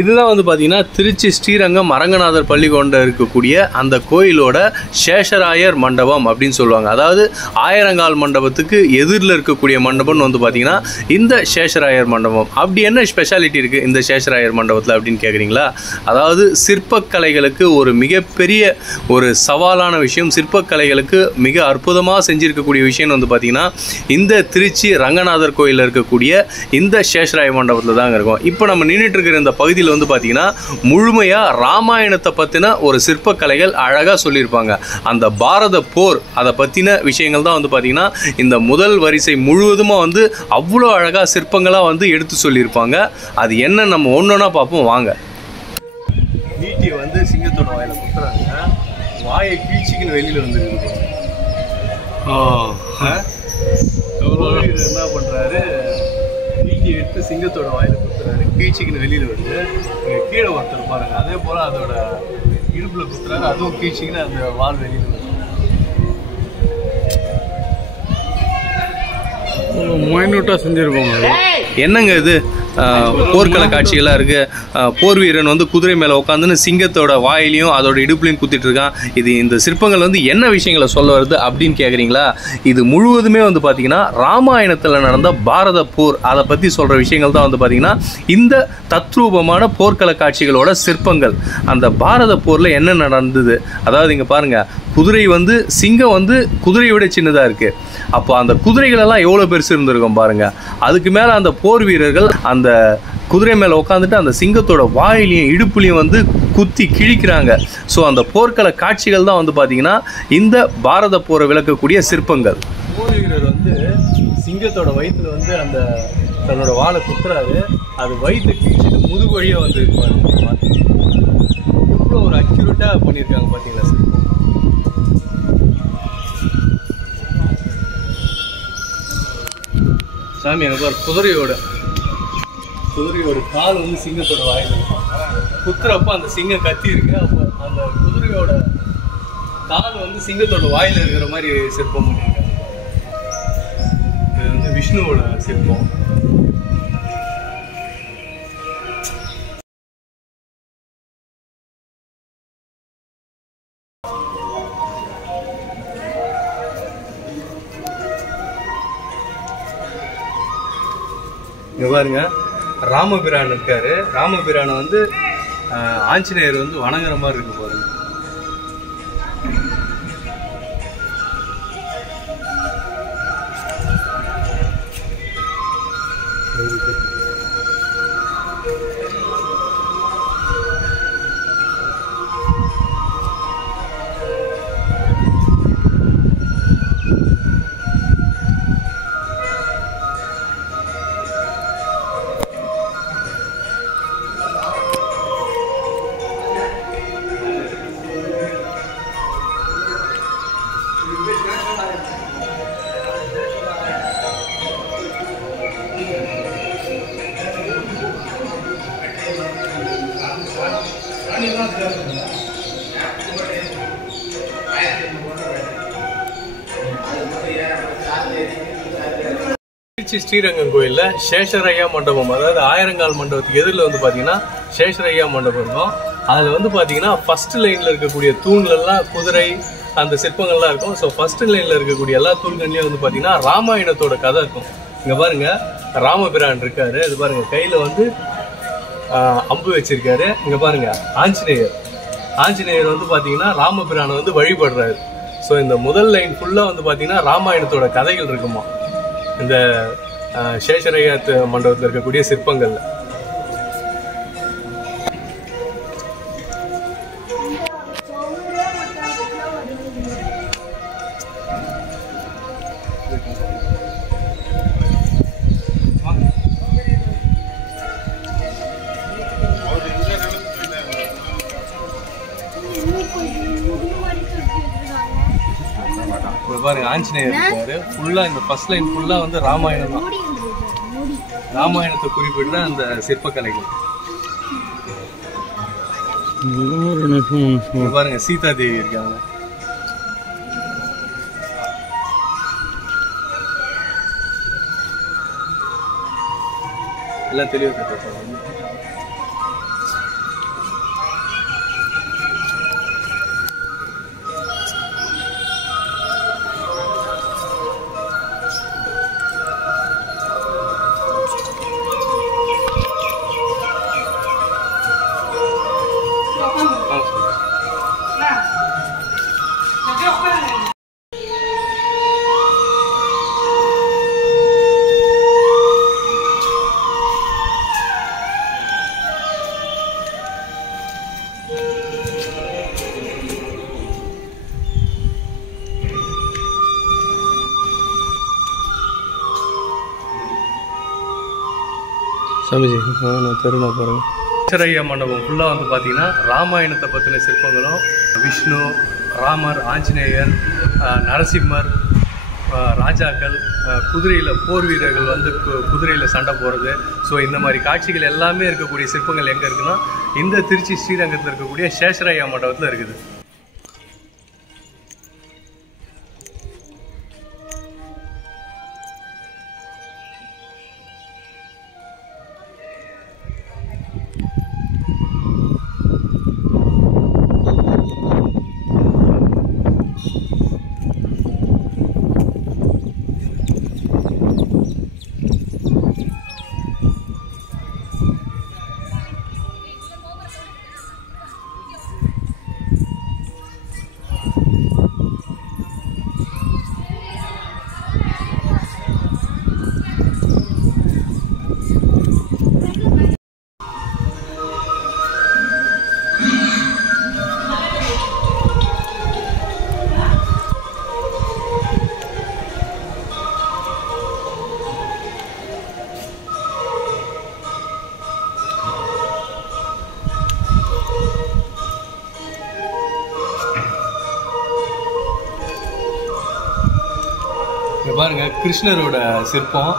இதுதான் வந்து பார்த்தீங்கன்னா திருச்சி ஸ்ரீரங்கம் அரங்கநாதர் பள்ளிக்கொண்ட இருக்கக்கூடிய அந்த கோயிலோட சேஷராயர் மண்டபம் அப்படின்னு சொல்லுவாங்க. அதாவது ஆயிரங்கால் மண்டபத்துக்கு எதிரில் இருக்கக்கூடிய மண்டபம்னு வந்து பார்த்தீங்கன்னா இந்த சேஷராயர் மண்டபம். அப்படி என்ன ஸ்பெஷாலிட்டி இருக்குது இந்த சேஷராயர் மண்டபத்தில் அப்படின்னு கேட்குறீங்களா? அதாவது சிற்பக்கலைகளுக்கு ஒரு மிகப்பெரிய ஒரு சவாலான விஷயம், சிற்பக்கலைகளுக்கு மிக அற்புதமாக செஞ்சுருக்கக்கூடிய விஷயம்னு வந்து பார்த்தீங்கன்னா இந்த திருச்சி ரங்கநாதர் கோயிலில் இருக்கக்கூடிய இந்த சேஷராயர் மண்டபத்தில் தாங்க இருக்கும். இப்போ நம்ம நின்றுட்டு இருக்கிற இந்த பகுதியில் வந்து பார்த்தீங்கன்னா முழுமையாக ராமாயணத்தை பற்றின ஒரு சிற்பக்கலைகள் அழகாக சொல்லியிருப்பாங்க. அந்த பாரத போர் அதை பற்றின விஷயங்கள் தான் வந்து பார்த்தீங்கன்னா இந்த முதல் வரிசை முழுவதுமாக வந்து அவ்வளோ அழகாக சிற்பங்களாக வந்து எடுத்து சொல்லியிருப்பாங்க. அது என்ன நம்ம ஒன்றொன்னா பார்ப்போம் வாங்க. நீட்டியை வந்து சிங்கத்தோட வாயில குத்துறாங்க, வாயை கீழ்ச்சிக்குன்னு வெளியில் வந்துருக்கு. என்ன பண்ணுறாரு, நீட்டியை எடுத்து சிங்கத்தோட வாயில குத்துறாரு, கீழ்ச்சிக்குன்னு வெளியில் வருது. கீழே ஒருத்தர் பாருங்க, அதே போல் அதோட இடுப்பில் குத்துறாரு, அதுவும் கீழ்ச்சிக்குன்னு அந்த வால் வெளியில் வருது. மைனூட்டாக செஞ்சுருப்பாங்க. என்னங்க இது போர்க்கள காட்சிகளாக இருக்குது. போர் வீரன் வந்து குதிரை மேலே உட்காந்துன்னு சிங்கத்தோட வாயிலையும் அதோட இடுப்புலையும் குத்திட்டு இருக்கான். இது இந்த சிற்பங்கள் வந்து என்ன விஷயங்களை சொல்ல வருது அப்படின்னு கேட்குறீங்களா? இது முழுவதுமே வந்து பார்த்திங்கன்னா ராமாயணத்தில் நடந்த பாரத போர் அதை பற்றி சொல்கிற விஷயங்கள் தான் வந்து பார்த்திங்கன்னா இந்த தத்ரூபமான போர்க்கள காட்சிகளோட சிற்பங்கள். அந்த பாரத போரில் என்ன நடந்தது, அதாவது இங்கே பாருங்கள், குதிரை வந்து சிங்கம் வந்து குதிரையை விட சின்னதாக இருக்குது. அப்போ அந்த குதிரைகளெல்லாம் எவ்வளோ பெருசு இருந்திருக்கும் பாருங்கள். அதுக்கு மேலே அந்த போர் வீரர்கள் அந்த குதிரை மேலே உட்காந்துட்டு அந்த சிங்கத்தோட வாயிலையும் இடுப்புலையும் வந்து குத்தி கிழிக்கிறாங்க. ஸோ அந்த போர்க்கள காட்சிகள் தான் வந்து பார்த்திங்கன்னா இந்த பாரத போரை விளக்கக்கூடிய சிற்பங்கள். போர் வீரர் வந்து சிங்கத்தோட வயிற்றில் வந்து அந்த தன்னோட வாழை குத்துறாரு, அது வயிற்று கிழிச்சிட்டு முதுகு வழியாக வந்து எவ்வளோ ஒரு அக்யூரேட்டாக பண்ணியிருக்காங்க பார்த்தீங்களா சிற்பம். சாமி எனக்கு குதிரையோட கால் வந்து சிங்கத்தோட வாயில் குத்துறப்ப அந்த சிங்கம் கத்தி இருக்கு. அப்போ அந்த குதிரையோட கால் வந்து சிங்கத்தோட வாயில் இருக்கிற மாதிரி சிற்பம் பண்ணியிருக்காங்க. இது வந்து விஷ்ணுவோட சிற்பம். இங்க பாருங்க, ராமபிரான் இருக்காரு. ராமபிரானை வந்து ஆஞ்சநேயர் வந்து வணங்குற மாதிரி இருக்கு பாருங்க. திருச்சி ஸ்ரீரங்கம் கோயிலில் சேஷரையா மண்டபம், அதாவது ஆயிரங்கால் மண்டபத்துக்கு எதிரில் வந்து பார்த்தீங்கன்னா சேஷரையா மண்டபம் இருக்கும். அதில் வந்து பார்த்தீங்கன்னா ஃபர்ஸ்ட் லைனில் இருக்கக்கூடிய தூண்கள்லாம் குதிரை அந்த சிற்பங்கள்லாம் இருக்கும். ஸோ ஃபர்ஸ்ட் லைனில் இருக்கக்கூடிய எல்லா தூண்கள்லையும் வந்து பார்த்தீங்கன்னா ராமாயணத்தோட கதை இருக்கும். இங்கே பாருங்க, ராமபிரான் இருக்காரு. இது பாருங்க, கையில் வந்து அம்பு வச்சிருக்காரு. இங்கே பாருங்க, ஆஞ்சநேயர் வந்து பார்த்தீங்கன்னா ராமபிரானை வந்து வழிபடுறாரு. ஸோ இந்த முதல் லைன் ஃபுல்லாக வந்து பார்த்தீங்கன்னா ராமாயணத்தோட கதைகள் இருக்குமா இந்த சேஷரையாத் மண்டபத்தில் இருக்கக்கூடிய சிற்பங்கள்ல. பாருங்க, ஆஞ்சநேயர் இருக்காரு. ஃபுல்லா இந்த ஃபர்ஸ்ட் லைன் ஃபுல்லா வந்து ராமாயணம் தான். ராமாயணத்தை குறிப்பிட்ட அந்த சிற்பக்கலைகள். பாருங்க, சீதா தேவி இருக்காங்க. எல்லாம் தெளிவாக சாமிஜி நான் தெருனா பாருங்க. சேஷரையா மண்டபம் ஃபுல்லாக வந்து பார்த்தீங்கன்னா ராமாயணத்தை பற்றின சிற்பங்களும், விஷ்ணு, ராமர், ஆஞ்சநேயர், நரசிம்மர், ராஜாக்கள், குதிரையில் போர் வீரர்கள் வந்து குதிரையில் சண்டை போகிறது, ஸோ இந்த மாதிரி காட்சிகள் எல்லாமே இருக்கக்கூடிய சிற்பங்கள் எங்கே இருக்குன்னா இந்த திருச்சி ஸ்ரீரங்கத்தில் இருக்கக்கூடிய சேஷரையா மண்டபத்தில் இருக்குது. பாருங்க, கிருஷ்ணரோட சிற்பம்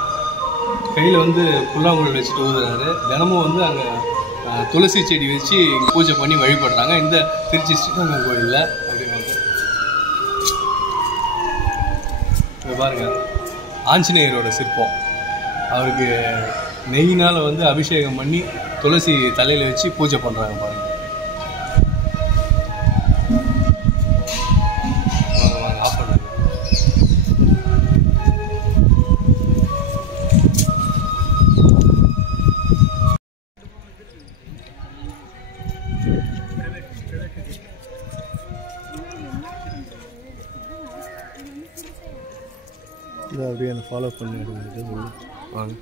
கையில் வந்து புல்லாங்குழல் வச்சுட்டு ஊதுறாரு. தினமும் வந்து அங்கே துளசி செடி வச்சு பூஜை பண்ணி வழிபடுறாங்க இந்த திருச்சி ஸ்ரீரங்கம் கோயிலில். அப்படின்னு பாருங்க, ஆஞ்சநேயரோட சிற்பம், அவருக்கு நெய்யினால் வந்து அபிஷேகம் பண்ணி துளசி தலையில் வச்சு பூஜை பண்ணுறாங்க பாருங்க. அப்படியே என்ன ஃபாலோ பண்ணிட்டு வாங்க.